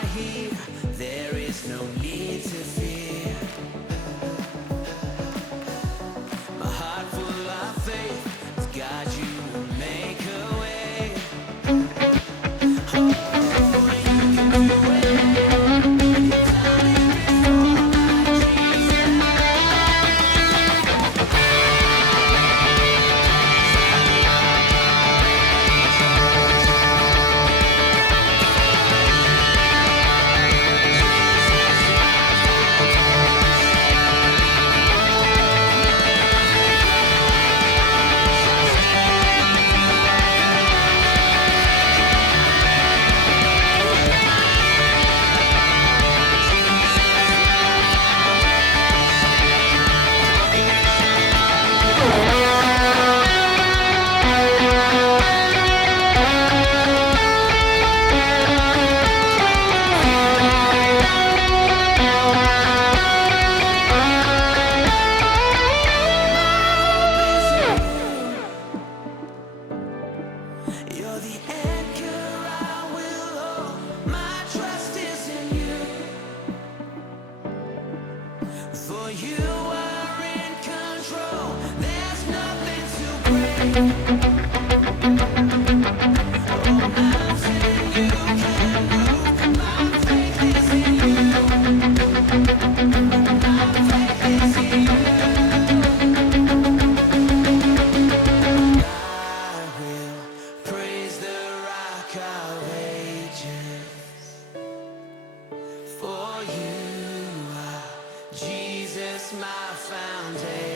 are here, there is no need to fear. My heart full of faith, God, you will make a way. Oh, you can do it. You've done it before, my Jesus. You're the anchor I will hold. My trust is in you. For you are in control. There's nothing to break. Oh, mountain you can move. My faith is in you. My faith is in you. I will praise the rock of ages, for you are Jesus, my foundation.